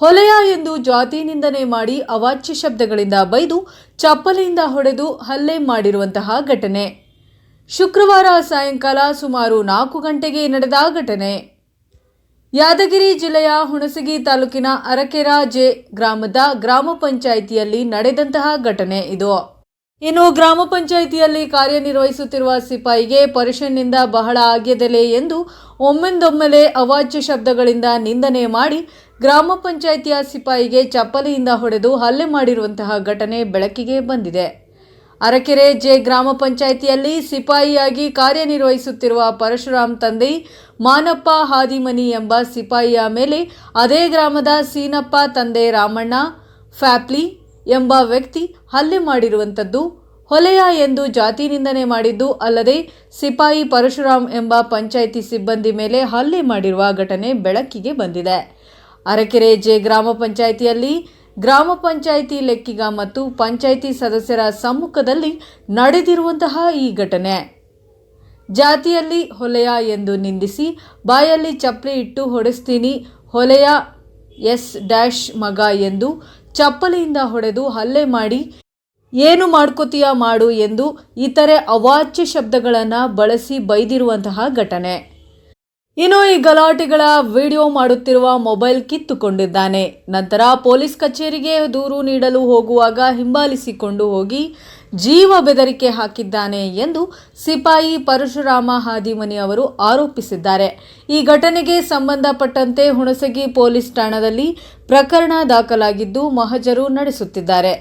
ಹೊಲೆಯ ಎಂದು ಜಾತಿ ನಿಂದನೆ ಮಾಡಿ ಅವಾಚ್ಯ ಶಬ್ದಗಳಿಂದ ಬೈದು ಚಪ್ಪಲಿಯಿಂದ ಹೊಡೆದು ಹಲ್ಲೆ ಮಾಡಿರುವಂತಹ ಘಟನೆ. ಶುಕ್ರವಾರ ಸಾಯಂಕಾಲ ಸುಮಾರು ನಾಲ್ಕು ಗಂಟೆಗೆ ನಡೆದ ಘಟನೆ. ಯಾದಗಿರಿ ಜಿಲ್ಲೆಯ ಹುಣಸಗಿ ತಾಲೂಕಿನ ಅರಕೆರ ಜೆ ಗ್ರಾಮದ ಗ್ರಾಮ ಪಂಚಾಯಿತಿಯಲ್ಲಿ ನಡೆದಂತಹ ಘಟನೆ ಇದು. ಇನ್ನು ಗ್ರಾಮ ಪಂಚಾಯಿತಿಯಲ್ಲಿ ಕಾರ್ಯನಿರ್ವಹಿಸುತ್ತಿರುವ ಸಿಪಾಯಿಗೆ ಪರಿಷನ್ನಿಂದ ಬಹಳ ಆಗ್ಯದಲೆ ಎಂದು ಒಮ್ಮೆಂದೊಮ್ಮೆಲೆ ಅವಾಚ್ಯ ಶಬ್ದಗಳಿಂದ ನಿಂದನೆ ಮಾಡಿ ಗ್ರಾಮ ಪಂಚಾಯಿತಿಯ ಸಿಪಾಯಿಗೆ ಚಪ್ಪಲಿಯಿಂದ ಹೊಡೆದು ಹಲ್ಲೆ ಮಾಡಿರುವಂತಹ ಘಟನೆ ಬೆಳಕಿಗೆ ಬಂದಿದೆ. ಅರಕೆರೆ ಜೆ ಗ್ರಾಮ ಪಂಚಾಯಿತಿಯಲ್ಲಿ ಸಿಪಾಯಿಯಾಗಿ ಕಾರ್ಯನಿರ್ವಹಿಸುತ್ತಿರುವ ಪರಶುರಾಮ್ ತಂದೆ ಮಾನಪ್ಪ ಹಾದಿಮನಿ ಎಂಬ ಸಿಪಾಯಿಯ ಮೇಲೆ ಅದೇ ಗ್ರಾಮದ ಸೀನಪ್ಪ ತಂದೆ ರಾಮಣ್ಣ, ಫ್ಯಾಪ್ಲಿ ಎಂಬ ವ್ಯಕ್ತಿ ಹಲ್ಲೆ ಮಾಡಿರುವಂಥದ್ದು ಹೊಲೆಯ ಎಂದು ಜಾತಿ ನಿಂದನೆ ಮಾಡಿದ್ದು ಅಲ್ಲದೆ ಸಿಪಾಯಿ ಪರಶುರಾಮ್ ಎಂಬ ಪಂಚಾಯಿತಿ ಸಿಬ್ಬಂದಿ ಮೇಲೆ ಹಲ್ಲೆ ಮಾಡಿರುವ ಘಟನೆ ಬೆಳಕಿಗೆ ಬಂದಿದೆ. ಅರಕೆರೆ ಜೆ ಗ್ರಾಮ ಪಂಚಾಯಿತಿಯಲ್ಲಿ ಗ್ರಾಮ ಪಂಚಾಯಿತಿ ಲೆಕ್ಕಿಗ ಮತ್ತು ಪಂಚಾಯಿತಿ ಸದಸ್ಯರ ಸಮ್ಮುಖದಲ್ಲಿ ನಡೆದಿರುವಂತಹ ಈ ಘಟನೆ. ಜಾತಿಯಲ್ಲಿ ಹೊಲೆಯ ಎಂದು ನಿಂದಿಸಿ ಬಾಯಲ್ಲಿ ಚಪ್ಪಲಿ ಇಟ್ಟು ಹೊಡೆಸ್ತೀನಿ, ಹೊಲೆಯ ಎಸ್ ಡ್ಯಾಶ್ ಮಗ ಎಂದು ಚಪ್ಪಲಿಯಿಂದ ಹೊಡೆದು ಹಲ್ಲೆ ಮಾಡಿ, ಏನು ಮಾಡ್ಕೋತೀಯ ಮಾಡು ಎಂದು ಇತರೆ ಅವಾಚ್ಯ ಶಬ್ದಗಳನ್ನು ಬಳಸಿ ಬೈದಿರುವಂತಹ ಘಟನೆ. ಇನ್ನು ಈ ಗಲಾಟೆಗಳ ವಿಡಿಯೋ ಮಾಡುತ್ತಿರುವ ಮೊಬೈಲ್ ಕಿತ್ತುಕೊಂಡಿದ್ದಾನೆ. ನಂತರ ಪೊಲೀಸ್ ಕಚೇರಿಗೆ ದೂರು ನೀಡಲು ಹೋಗುವಾಗ ಹಿಂಬಾಲಿಸಿಕೊಂಡು ಹೋಗಿ ಜೀವ ಬೆದರಿಕೆ ಹಾಕಿದ್ದಾನೆ ಎಂದು ಸಿಪಾಯಿ ಪರಶುರಾಮ ಹಾದಿಮನಿ ಅವರು ಆರೋಪಿಸಿದ್ದಾರೆ. ಈ ಘಟನೆಗೆ ಸಂಬಂಧಪಟ್ಟಂತೆ ಹುಣಸಗಿ ಪೊಲೀಸ್ ಠಾಣದಲ್ಲಿ ಪ್ರಕರಣ ದಾಖಲಾಗಿದ್ದು ಮಹಜರು ನಡೆಸುತ್ತಿದ್ದಾರೆ.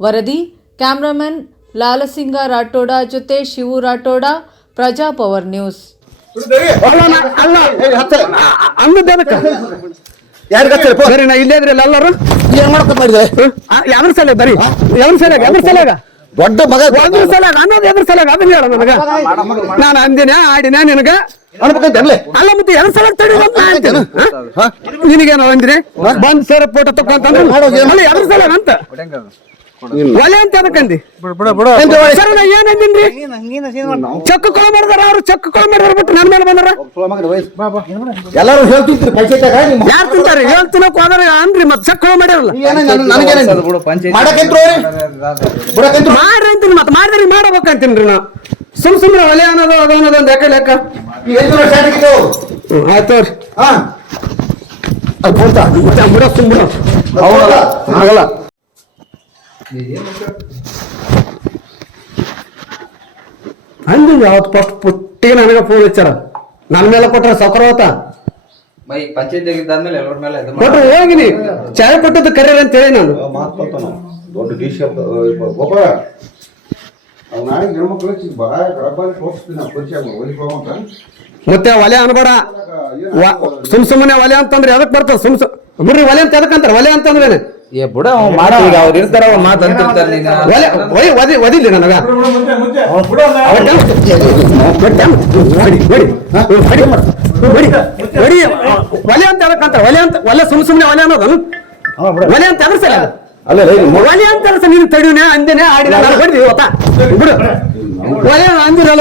ವರದಿ, ಕ್ಯಾಮ್ರಾಮನ್ ಲಾಲಸಿಂಗ ರಾಠೋಡ ಜೊತೆ ಶಿವು ರಾಠೋಡ, ಪ್ರಜಾಪವರ್ ನ್ಯೂಸ್. ಅಲ್ಲ ನಾ- ಅಲ್ಲ ಅಂದದ್ದು ಅದಕ್ಕೆ ಯಾರಿಗ ಹಚ್ಚಿರಪ್ಪ ಸರಿ ನಾ ಇಲ್ಲೇ ಇದ್ರಲ್ಲ ಎಲ್ಲರೂ? ಏನ್ ಮಾಡ್ಕೊಂಡ್ ಮಾಡಿದೆ ಎದ್ರ ಸಲ ಬರೀ? ಎದ್ರ ಸಲ ಎದ್ರ ಸಲ ದೊಡ್ಡ ಮಗ ಅದ್ರ ಸಲ ಅನ್ನೋದು ಎದ್ರ ಸಲ ಅದನ್ನ ಹೇಳ ನನಗ. ನಾನು ಅಂದಿನ ಆಡಿನ ನಿನಗ. ಅಲ್ಲ ಮತ್ತೆ ಎರಡ್ ಸಲ? ನಿನಗೇನು ಅಂದ್ರಿ ಬಂದ್ ಸೇರ ಫೋಟೋ ತಕ್ಕಂತ ಎರಡ್ ಸಲ ಅಂತ? ಒಲೆ ಅಂತ ಅದಕ್ಕಂದಿ? ಸರ್ ನಾ ಏನ್ ಅಂದಿನ್ರಿ? ಚೆಕ್ ಕೊಳ ಮಾಡಿದಾರ ಅವ್ರು ಚೆಕ್ ಕೊಳ ಮಾಡಿದಾರ ಬಿಟ್ಟು ನನ್ನ ಮೇಲೆ ಬಂದಾರ? ಎಲ್ಲಾರು ನಿಮ್ಮ ಯಾರು ತಿಂತಾರೆ? ಹೇಳ್ ತಿನ್ನಕ್ ಹೋದ್ರೆ ಅನ್ರಿ ಮತ್ ಚೆಕ್ ಕೊಳ ಮಾಡ್ಯಾರಲ್ಲ ನನಗೇನ ಮಾಡಕಂತ್ರು ಬಿಡಕಂತ್ರು? ಮಾಡ್ರಿ ಅಂತೀನಿ ಮತ್ತೆ ಮಾಡಿದ್ರಿ ಮಾಡಬೇಕಂತೀನ್ರಿ ನಾ. ಸುಮ್ ಸುಮ್ನೆ ಒಲೆ ಅನ್ನೋದು ಅದು ಅನ್ನೋದು ಒಂದು ಲೆಕ್ಕ ಲೆಕ್ಕ. ಆಯ್ತು ಬಿಡೋ ಸುಮ್ ಬಿಡೋ ಹೌದಲ್ಲ? ಆಗಲ್ಲ. ಅಂದ್ರಿ ಯಾವತ್ತು ಫಸ್ಟ್ ಪುಟ್ಟಿಗೆ ನನಗೆ ಫೋನ್ ಹಚ್ಚಾರ. ನನ್ನ ಮೇಲೆ ಕೊಟ್ರ ಸೌಕರ ಹೋತ ಬೈ ಪಂಚಾಯತ್ ಮೇಲೆ ಎಲ್ಲರ ಮೇಲೆ ಇದು ಮಾಡಿ ಕೊಟ್ರ ಹೋಗಿನಿ. ಚಾಯ್ ಕೊಟ್ಟದ್ದು ಕರೀರಿ ಅಂತ ಹೇಳಿ ನಾನು. ಮಾತಾಡ್ತಾನ ದೊಡ್ಡ ಡಿಶ್ ಒಬ್ಬ ಅವ್ ನಾಳೆ ಹೆಣ್ಮಕ್ಳು ಬರ ಗಡಬಾರಿ ತೋರಿಸ್ತೀನಿ ಪರಿಚಯ ಒಲಿಸ್ಕೊಂತ ಮತ್ತೆ ಒಲೆ ಅನ್ಬೇಡ. ವ- ಸುಮ್ ಸುಮ್ಮನೆ ಒಲೆ ಅಂತಂದ್ರೆ ಎದಕ್ ಬರ್ತದ? ಸುಮ್ ಸುಮ್ ಬಿಡ್ರಿ ಒಲೆ ಅಂತ ಎದಕ್ ಅಂತಾರ? ಒಲೆ ಅಂತಂದ್ರೇನೆ. ಏ ಬುಡ ಅವ್ ಮಾಡ ಈಗ ಅವ್ರು ಇರ್ತಾರ ಅವ್ರ ಮಾತು ಅಂತಿರ್ತಾರೆ ನೀನು ಒಲೆ ಒದಿ ಒದಿಲಿ ನನಗ. ಒಲೆ ಅಂತ ಎದಕ್ ಅಂತಾರ ಒಲೆ ಅಂತ ಒಲೆ ಸುಮ್ ಸುಮ್ನೆ ಒಲೆ ಅನ್ನೋದು ಒಲೆ ಅಂತ ಎದ್ರ ಸಲ ಅದು? ಅಲ್ಲ ಒಲೆ ಅಂತ ಎದ್ರ ಸಲ ನೀನು ತಡಿನೇ ಅಂದೇನೆ ಆಡಿದ ನಾನು ಹೊಡಿದಿ ಇವತ್ತ ಬಿಡು ಒಲೆ ಅಂದಿರಲ್ಲ